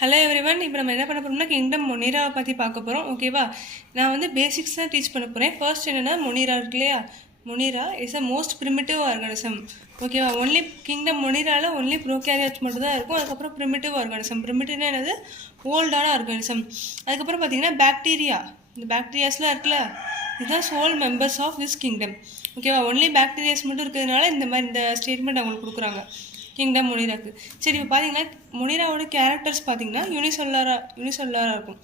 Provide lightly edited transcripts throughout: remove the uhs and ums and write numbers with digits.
Hello everyone. இப்போ நம்ம என்ன பண்ண போகிறோம்னா கிங்டம் மொனிராவை பற்றி பார்க்க போகிறோம். ஓகேவா? நான் வந்து பேசிக்ஸ் தான் டீச் பண்ண போகிறேன். ஃபர்ஸ்ட் என்னென்னா மொனிரா இருக்கு இல்லையா, Monera is a most primitive organism. ஓகேவா? ஒன்லி கிங்டம் மொனிராவில் ஒன்லி ப்ரோகேரியாட்ஸ் மட்டும் தான் இருக்கும். அதுக்கப்புறம் ப்ரிமிட்டிவ் ஆர்கானிசம். ப்ரிமிட்டிவ்னா என்னது? ஓல்டான ஆர்கானிசம். அதுக்கப்புறம் பார்த்தீங்கன்னா பாக்டீரியா. இந்த பாக்டீரியாஸ்லாம் இருக்குல்ல, இதுதான் sole members of this kingdom. ஓகேவா? ஒன்லி பாக்டீரியாஸ் மட்டும் இருக்கிறதுனால இந்த ஸ்டேட்மெண்ட் அவங்களுக்கு கொடுக்குறாங்க கிங்டம் மொனிராக்கு. சரி, இப்போ பார்த்தீங்கன்னா மொனிராவோட கேரக்டர்ஸ் பார்த்தீங்கன்னா யூனிசெல்லுலராக இருக்கும்.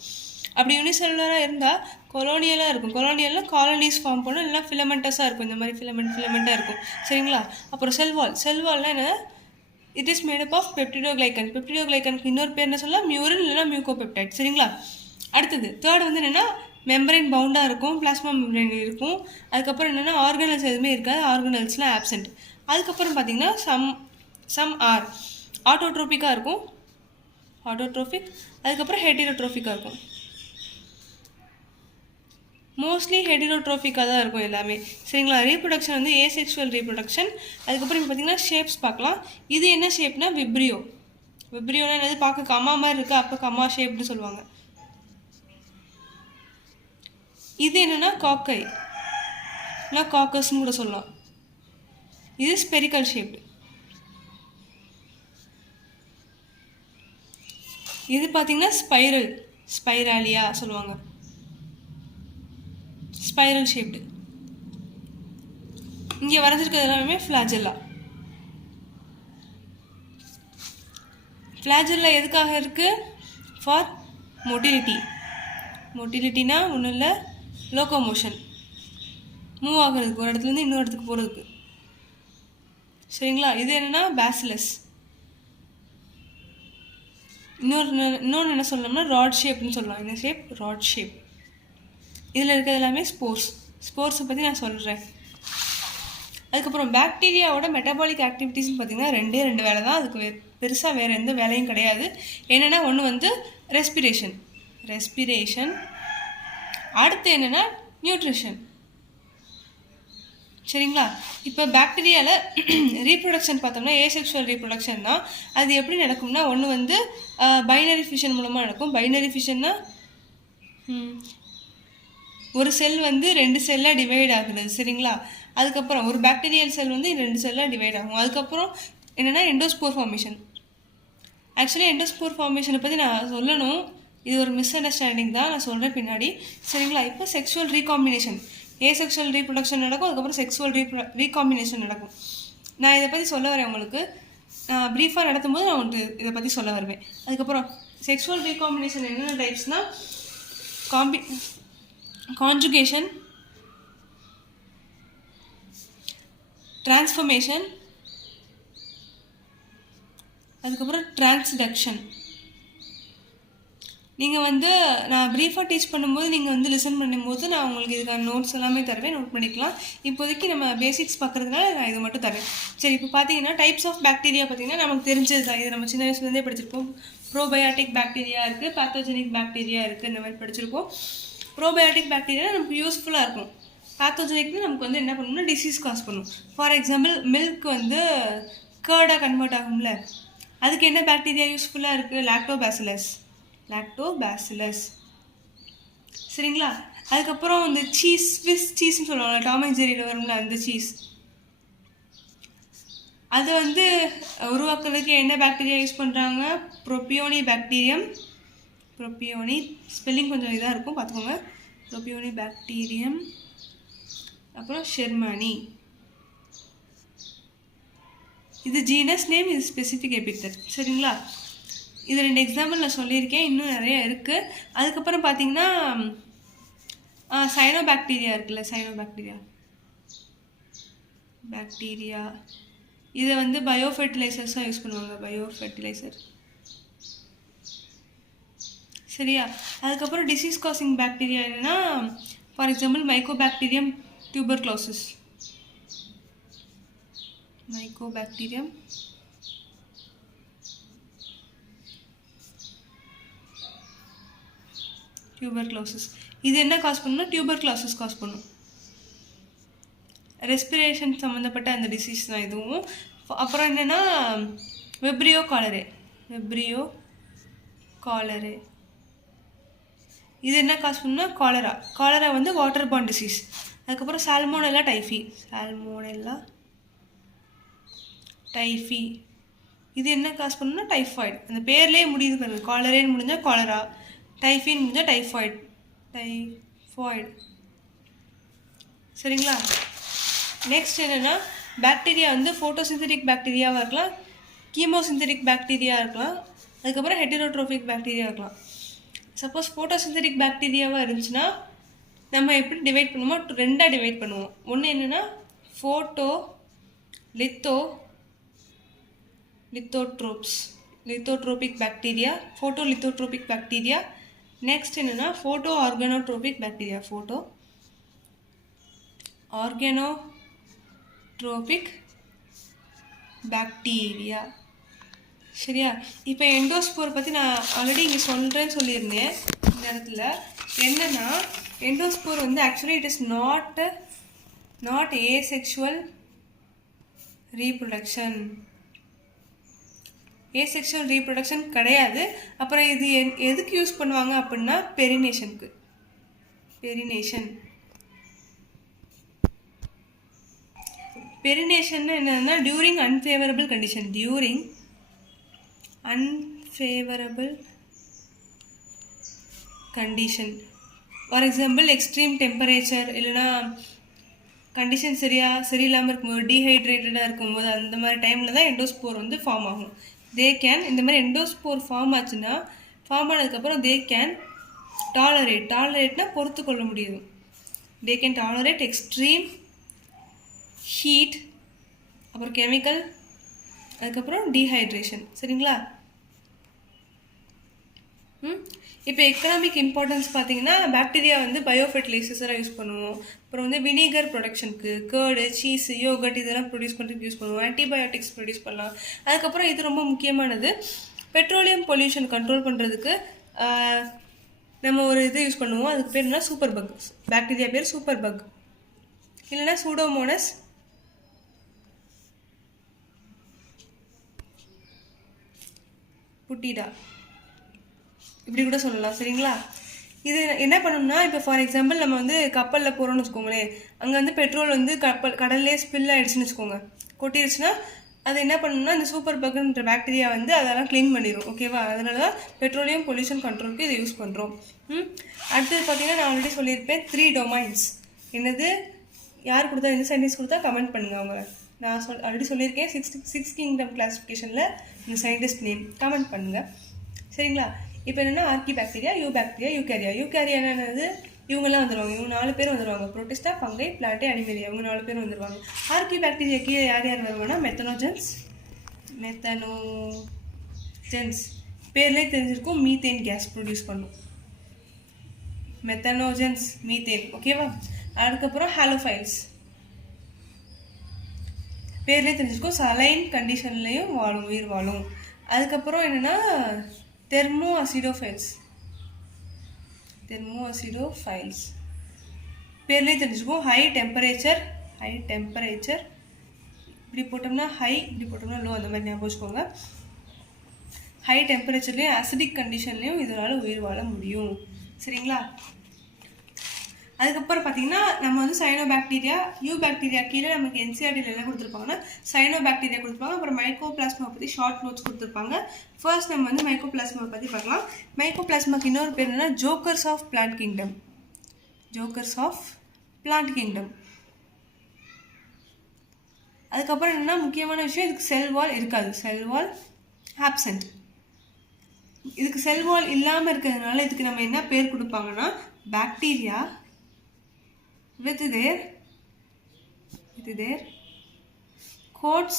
அப்படி யூனிசெல்லுலராக இருந்தால் கொலோனியலாக இருக்கும். கொலோனியலில் காலனிஸ் ஃபார்ம் பண்ணும், இல்லைனா ஃபிலமெண்டஸாக இருக்கும். இந்த மாதிரி ஃபிலமெண்ட்டாக இருக்கும். சரிங்களா? அப்புறம் செல்வால்னால் என்ன? It is made up of peptidoglycan. பெப்டிடோகிளைக்கனுக்கு இன்னொரு பேர் என்ன சொல்லலாம்? மியூரின் இல்லைனா மியூகோபெப்டைட். சரிங்களா? அடுத்தது தேர்ட் வந்து என்னென்னா மெம்பரைன் பவுண்டாக இருக்கும், பிளாஸ்மா மெம்பரைன் இருக்கும். அதுக்கப்புறம் என்னென்னா ஆர்கனல்ஸ் எதுவுமே இருக்காது, ஆர்கனல்ஸ்லாம் ஆப்சென்ட். அதுக்கப்புறம் பார்த்தீங்கன்னா சம் ஆர் ஆட்டோட்ரோபிக்காக இருக்கும், ஆட்டோட்ரோபிக். அதுக்கப்புறம் ஹெட்டிரோட்ரோபிக்காக இருக்கும். மோஸ்ட்லி ஹெட்டிரோட்ரோபிக்காக தான் இருக்கும் எல்லாமே. சரிங்களா? ரீப்ரொடக்ஷன் வந்து ஏசெக்சுவல் ரீப்ரொடக்ஷன். அதுக்கப்புறம் பார்த்தீங்கன்னா ஷேப்ஸ் பார்க்கலாம். இது என்ன ஷேப்னா விப்ரியோ. விப்ரியோனா என்னது? பார்க்க கம்மா மாதிரி இருக்குது, அப்போ கம்மா ஷேப்னு சொல்லுவாங்க. இது என்னென்னா காக்கை, இல்லை காக்கஸ்ன்னு கூட சொல்லலாம். இது ஸ்பெரிக்கல் ஷேப்டு. இது பார்த்தீங்கன்னா ஸ்பைராலியா சொல்லுவாங்க, ஸ்பைரல் ஷேப்டு. இங்கே வரைஞ்சிருக்கிறது எல்லாமே ஃப்ளாஜெல்லா. ஃப்ளாஜெல்லா எதுக்காக இருக்குது? For motility. மொட்டிலிட்டினா ஒன்றும் இல்லை, லோகோமோஷன், மூவ் ஆகிறதுக்கு, ஒரு இடத்துலேருந்து இன்னொரு இடத்துக்கு போகிறதுக்கு. சரிங்களா? இது என்னென்னா பேசிலஸ். இன்னொன்று என்ன சொல்லணும்னா ராட் ஷேப்னு சொல்லலாம். இந்த ஷேப் ராட் ஷேப். இதில் இருக்கிறது எல்லாமே ஸ்போர்ஸை பற்றி நான் சொல்கிறேன். அதுக்கப்புறம் பாக்டீரியாவோட மெட்டபாலிக் ஆக்டிவிட்டீஸ்னு பார்த்தீங்கன்னா ரெண்டு வேலை தான். அதுக்கு பெருசாக வேறு எந்த வேலையும் கிடையாது. என்னென்னா ஒன்று வந்து ரெஸ்பிரேஷன். அடுத்து என்னென்னா நியூட்ரிஷன். சரிங்களா? இப்போ பாக்டீரியாவில் ரீப்ரொடக்ஷன் பார்த்தோம்னா ஏசெக்சுவல் ரீப்ரொடக்ஷன் தான். அது எப்படி நடக்கும்னா ஒன்று வந்து பைனரி ஃபிஷன் மூலமாக நடக்கும். பைனரி ஃபிஷன்னா ஒரு செல் வந்து 2 செல்லாக டிவைட் ஆகுது. சரிங்களா? அதுக்கப்புறம் ஒரு பாக்டீரியல் செல் வந்து 2 செல்லாக டிவைட் ஆகும். அதுக்கப்புறம் என்னென்னா எண்டோஸ்போர் ஃபார்மேஷன். ஆக்சுவலி எண்டோஸ்போர் ஃபார்மேஷனை பற்றி நான் சொல்லணும், இது ஒரு மிஸ் அண்டர்ஸ்டாண்டிங் தான், நான் சொல்கிறேன் பின்னாடி. சரிங்களா? இப்போ செக்ஷுவல் ரீகாம்பினேஷன், ஏசெக்சுவல் ரீப்ரொடக்ஷன் நடக்கும். அதுக்கப்புறம் செக்ஷுவல் ரீகாம்பினேஷன் நடக்கும். நான் இதை பற்றி சொல்ல வரேன் உங்களுக்கு. நான் ப்ரீஃபாக நடத்தும்போது நான் உங்களுக்கு இதை பற்றி சொல்ல வருவேன். அதுக்கப்புறம் செக்ஷுவல் ரீகாம்பினேஷன் என்னென்ன டைப்ஸ்னால் கான்ஜுகேஷன், டிரான்ஸ்ஃபர்மேஷன், அதுக்கப்புறம் டிரான்ஸ்டக்ஷன். நீங்கள் வந்து நான் ப்ரீஃபாக டீச் பண்ணும்போது நீங்கள் வந்து லிசன் பண்ணும்போது நான் உங்களுக்கு இதுக்கான நோட்ஸ் எல்லாமே தருவேன், நோட் பண்ணிக்கலாம். இப்போதைக்கு நம்ம பேசிக்ஸ் பார்க்குறதுனால நான் இது மட்டும் தரேன். சரி, இப்போ பார்த்தீங்கன்னா டைப்ஸ் ஆஃப் பாக்டீரியா பார்த்தீங்கன்னா நமக்கு தெரிஞ்சது தான். இது நம்ம சின்ன வயசுலேருந்தே படிச்சிருப்போம். ப்ரோபயாட்டிக் பாக்டீரியா இருக்குது, பேத்தோஜெனிக் பாக்டீரியா இருக்குது, இந்த மாதிரி படிச்சிருப்போம். ப்ரோபயாட்டிக் பாக்டீரியா நமக்கு யூஸ்ஃபுல்லாக இருக்கும். பேத்தோஜெனிக்னு நமக்கு வந்து என்ன பண்ணணும்னா டிசீஸ் காஸ் பண்ணும். ஃபார் எக்ஸாம்பிள் மில்க் வந்து கர்டாக கன்வெர்ட் ஆகும்ல, அதுக்கு என்ன பாக்டீரியா யூஸ்ஃபுல்லாக இருக்குது? லாக்டோபாசிலஸ். சரிங்களா? அதுக்கப்புறம் இந்த ஸ்விஸ் சீஸ்ன்னு சொல்லுவாங்க, டாம் அண்ட் ஜெர்ரியில் வரும்ல அந்த சீஸ், அது வந்து உருவாக்குறதுக்கு என்ன பாக்டீரியா யூஸ் பண்ணுறாங்க? ப்ரோபியோனி பாக்டீரியம். ப்ரோபியோனி ஸ்பெல்லிங் கொஞ்சம் இதாக இருக்கும், பார்த்துக்கோங்க. ப்ரோபியோனி பாக்டீரியம். அப்புறம் ஷெர்மானி. இது ஜீனஸ் நேம், இது ஸ்பெசிஃபிக் எபித்தட். சரிங்களா? இது 2 எக்ஸாம்பிள் நான் சொல்லியிருக்கேன், இன்னும் நிறைய இருக்குது. அதுக்கப்புறம் பார்த்தீங்கன்னா சைனோபாக்டீரியா இருக்குல்ல, பாக்டீரியா இதை வந்து பயோஃபெர்டிலைசர்ஸாக யூஸ் பண்ணுவாங்க, பயோஃபெர்டிலைசர். சரியா? அதுக்கப்புறம் டிசீஸ் காசிங் பாக்டீரியா என்னென்னா ஃபார் எக்ஸாம்பிள் மைக்கோபாக்டீரியம் டியூபர்குலோசிஸ். இது என்ன காஸ் பண்ணுன்னா டியூபர்குலோசிஸ் காஸ் பண்ணும். ரெஸ்பிரேஷன் சம்மந்தப்பட்ட அந்த டிசீஸ் தான் இதுவும். அப்புறம் என்னென்னா வெப்ரியோ காலரே, வெப்ரியோ காலரு. இது என்ன காசு பண்ணுன்னா காலரா. காலரா வந்து வாட்டர் பார்ன் டிசீஸ். அதுக்கப்புறம் சால்மோனெல்லா டைஃபி. Salmonella typhi. இது என்ன காசு பண்ணுன்னா டைஃபாய்டு. அந்த பேர்லேயே முடியுது பாருங்க. காலரேன்னு முடிஞ்சால் காலரா, டைஃபின்னு முடிஞ்சால் டைஃபாய்டு. டைஃபாய்டு. சரிங்களா? நெக்ஸ்ட் என்னென்னா பாக்டீரியா வந்து ஃபோட்டோசிந்தட்டிக் பாக்டீரியாவாக இருக்கலாம், கீமோசிந்தட்டிக் பாக்டீரியா இருக்கலாம், அதுக்கப்புறம் ஹெட்டரோட்ரோபிக் பாக்டீரியா இருக்கலாம். சப்போஸ் ஃபோட்டோசிந்தட்டிக் பாக்டீரியாவாக இருந்துச்சுன்னா நம்ம எப்படி டிவைட் பண்ணுவோமோ 2ஆக டிவைட் பண்ணுவோம். ஒன்று என்னென்னா லித்தோட்ரோபிக் பாக்டீரியா, ஃபோட்டோலித்தோட்ரோபிக் பாக்டீரியா. நெக்ஸ்ட் என்னென்னா ஃபோட்டோ ஆர்கனோட்ரோபிக் பாக்டீரியா, ஃபோட்டோ ஆர்கனோட்ரோபிக் பாக்டீரியா. சரியா? இப்போ எண்டோஸ்போர் பற்றி நான் ஆல்ரெடி இங்கே சொல்கிறேன்னு சொல்லியிருந்தேன். இந்த இடத்துல என்னென்னா எண்டோஸ்போர் வந்து actually it is not asexual reproduction. Asexual reproduction கிடையாது. அப்புறம் இது எதுக்கு யூஸ் பண்ணுவாங்க அப்படின்னா பெரினேஷனுக்கு. பெரினேஷன் என்னன்னா during unfavourable condition. For example extreme temperature, இல்லைனா கண்டிஷன் சரியில்லாமல் இருக்கும்போது, டீஹைட்ரேட்டடாக இருக்கும்போது, அந்த மாதிரி டைமில் தான் எண்டோஸ்போர் வந்து ஃபார்ம் ஆகும். இந்த மாதிரி எண்டோஸ்போர் ஃபார்ம் ஆனதுக்கப்புறம் தே கேன் டாலரேட்னா பொறுத்து கொள்ள முடியும். They can tolerate extreme heat, அப்புறம் கெமிக்கல், அதுக்கப்புறம் டீஹைட்ரேஷன். சரிங்களா? இப்போ எக்கனாமிக் இம்பார்ட்டன்ஸ் பார்த்தீங்கன்னா பாக்டீரியா வந்து பயோஃபெர்டிலைசர்ஸாக யூஸ் பண்ணுவோம். அப்புறம் வந்து வினிகர் ப்ரொடக்ஷனுக்கு, கேர்டு, சீஸ், யோகர்ட் இதெல்லாம் ப்ரொடியூஸ் பண்ணுறதுக்கு யூஸ் பண்ணுவோம். ஆன்டிபயோட்டிக்ஸ் ப்ரொடியூஸ் பண்ணலாம். அதுக்கப்புறம் இது ரொம்ப முக்கியமானது, பெட்ரோலியம் பொல்யூஷன் கண்ட்ரோல் பண்ணுறதுக்கு நம்ம ஒரு இது யூஸ் பண்ணுவோம். அதுக்கு பேர் என்ன? Super buck. பாக்டீரியா பேர் சூப்பர் பக், இல்லைன்னா சூடோமோனஸ் புட்டிடா, இப்படி கூட சொல்லலாம். சரிங்களா? இது என்ன பண்ணணும்னா, இப்போ ஃபார் எக்ஸாம்பிள் நம்ம வந்து கப்பலில் போகிறோம்னு வச்சுக்கோங்களேன். அங்கே வந்து பெட்ரோல் வந்து கடல்லே ஸ்பில் ஆகிடுச்சுன்னு வச்சுக்கோங்க, கொட்டிடுச்சுன்னா அது என்ன பண்ணணும்னா இந்த சூப்பர் பக்குன்ற பாக்டீரியா வந்து அதெல்லாம் க்ளீன் பண்ணிடும். ஓகேவா? அதனால தான் பெட்ரோலியம் பொல்யூஷன் கண்ட்ரோலுக்கு இதை யூஸ் பண்ணுறோம். அடுத்தது பார்த்தீங்கன்னா நான் ஆல்ரெடி சொல்லியிருப்பேன் 3 டொமைன்ஸ். என்னது? யார் கொடுத்தா, எந்த சயின்டிஸ்ட் கொடுத்தா கமெண்ட் பண்ணுங்கள். அவங்க நான் ஆல்ரெடி சொல்லியிருக்கேன் 6 கிங்டம் கிளாஸிஃபிகேஷனில் இந்த சயின்டிஸ்ட் நேம் கமெண்ட் பண்ணுங்கள். சரிங்களா? இப்போ என்னென்னா ஆர்கி பாக்டீரியா, யூகேரியா என்னது? இவங்கெல்லாம் வந்துடுவாங்க. இவங்க 4 பேர் வந்துடுவாங்க. Protista, fungi, Plantae, Animalia. இவங்க 4 பேர் வந்துடுவாங்க. ஆர்கி பாக்டீரியா கீழே யார் வருவாங்கன்னா மெத்தனோஜென்ஸ். பேர்லேயே தெரிஞ்சிருக்கும், மீத்தேன் கேஸ் ப்ரொடியூஸ் பண்ணும். Methanogens, methane. ஓகேவா? அதுக்கப்புறம் ஹாலோஃபைல்ஸ், பேர்லேயே தெரிஞ்சிருக்கும், சலைன் கண்டிஷன்லேயும் உயிர் வாழும். அதுக்கப்புறம் என்னென்னா தெர்மோ அசிடோஃபைல்ஸ், பேர்லேயே தெரிஞ்சுக்கும், ஹை டெம்பரேச்சர். இப்படி போட்டோம்னா ஹை, இப்படி போட்டோம்னா லோ, அந்த மாதிரி ஞாபகம் வச்சுக்கோங்க. ஹை டெம்பரேச்சர்லேயும் அசிடிக் கண்டிஷன்லேயும் இதனால் உயிர் வாழ முடியும். சரிங்களா? அதுக்கப்புறம் பார்த்தீங்கன்னா நம்ம வந்து சைனோபாக்டீரியா, யூபாக்டீரியா கீழே நமக்கு என்சிஆர்டியில் என்ன கொடுத்துருப்பாங்கன்னா சைனோபாக்டீரியா கொடுத்துருப்பாங்க. அப்புறம் மைக்கோபிளாஸ்மா பற்றி ஷார்ட் நோட்ஸ் கொடுத்துருப்பாங்க. ஃபர்ஸ்ட் நம்ம வந்து மைக்கோபிளாஸ்மா பற்றி பார்க்கலாம். மைக்கோபிளாஸ்மாக்கு இன்னொரு பேர் என்னன்னா ஜோக்கர்ஸ் ஆஃப் பிளான்ட் கிங்டம். அதுக்கப்புறம் என்னென்னா முக்கியமான விஷயம், இதுக்கு செல் வால் இருக்காது. செல் வால் ஆப்சென்ட். இதுக்கு செல் வால் இல்லாமல் இருக்கிறதுனால இதுக்கு நம்ம என்ன பேர் கொடுப்பாங்கன்னா bacteria with their coats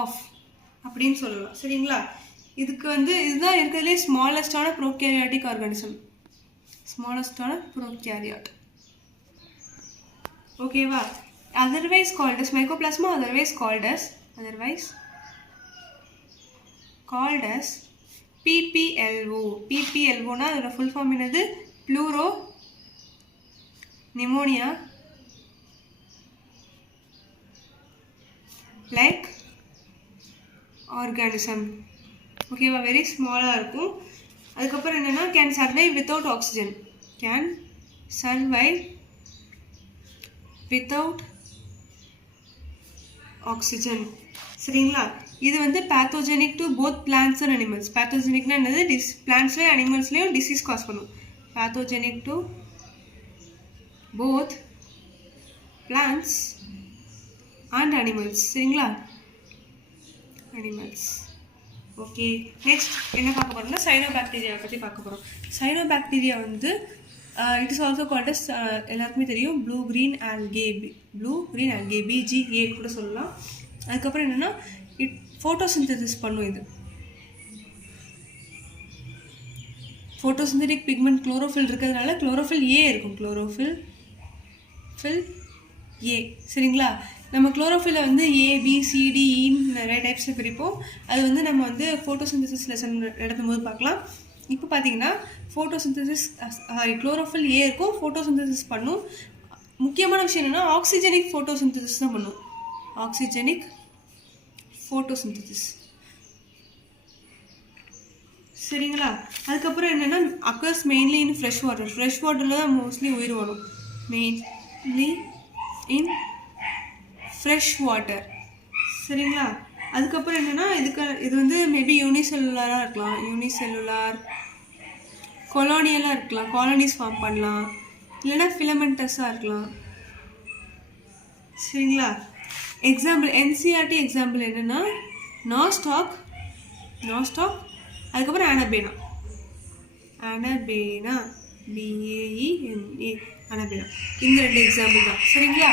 of அப்படின்னு சொல்லலாம். சரிங்களா? இதுக்கு வந்து இதுதான் இருக்கிறதுலே ஸ்மாலஸ்டான ப்ரோகேரியாட்டிக் ஆர்கானிசம். ஓகேவா? Otherwise called as mycoplasma, otherwise called as PPLO. அதோட ஃபுல் ஃபார்ம் என்னது? Pleuro pneumonia like organism. ஓகேவா? வெரி ஸ்மாலாக இருக்கும். அதுக்கப்புறம் என்னென்னா can survive without oxygen, can survive without oxygen. சரிங்களா? இது வந்து pathogenic to both plants and animals. பேத்தோஜெனிக்னா என்னது, பிளான்ஸ்லேயும் அனிமல்ஸ்லேயும் டிசீஸ் காஸ் பண்ணும். Pathogenic to both plants and animals. சரிங்களா? அனிமல்ஸ். ஓகே, நெக்ஸ்ட் என்ன பார்க்க போகிறோம்னா சைனோபாக்டீரியாவை பற்றி பார்க்க போகிறோம். சைனோபாக்டீரியா வந்து it is also called as, எல்லாருக்குமே தெரியும், ப்ளூ க்ரீன் ஆல்கே, BGA கூட சொல்லலாம். அதுக்கப்புறம் என்னென்னா ஃபோட்டோசிந்தசிஸ் பண்ணும். இது ஃபோட்டோசிந்தட்டிக் பிக்மெண்ட் குளோரோஃபில் இருக்கிறதுனால குளோரோஃபில் ஏ இருக்கும், குளோரோஃபில் ஏ. சரிங்களா? நம்ம குளோரோஃபில்ல வந்து ABCDEன்னு நிறைய டைப்ஸில் பிரிப்போம். அது வந்து நம்ம வந்து ஃபோட்டோசிந்தசிஸ் லெசன் நடத்தும் போது பார்க்கலாம். இப்போ பார்த்தீங்கன்னா ஃபோட்டோசிந்தசிஸ் குளோரோஃபில் ஏ இருக்கும், ஃபோட்டோசிந்தசிஸ் பண்ணும். முக்கியமான விஷயம் என்னென்னா ஆக்சிஜனிக் ஃபோட்டோசிந்தசிஸ் தான் பண்ணும், ஆக்சிஜனிக் ஃபோட்டோசிந்தசிஸ். சரிங்களா? அதுக்கப்புறம் என்னென்னா occurs mainly in fresh water. Fresh வாட்டரில் தான் மோஸ்ட்லி உயிர் வரும், மெயின்லி இன் ஃப்ரெஷ் வாட்டர். சரிங்களா? அதுக்கப்புறம் என்னென்னா இது வந்து மேபி யூனிசெல்லுலாராக இருக்கலாம், யூனிசெல்லுலார் கொலோனியலாக இருக்கலாம், காலனிஸ் ஃபார்ம் பண்ணலாம், இல்லைன்னா ஃபிலமெண்டஸாக இருக்கலாம். சரிங்களா? எக்ஸாம்பிள் NCERT எக்ஸாம்பிள் என்னென்னா நாஸ்டாக், அதுக்கப்புறம் ஆனபேனா, BAENA, அனபேனா. இந்த 2 எக்ஸாம்பிள் தான். சரிங்களா?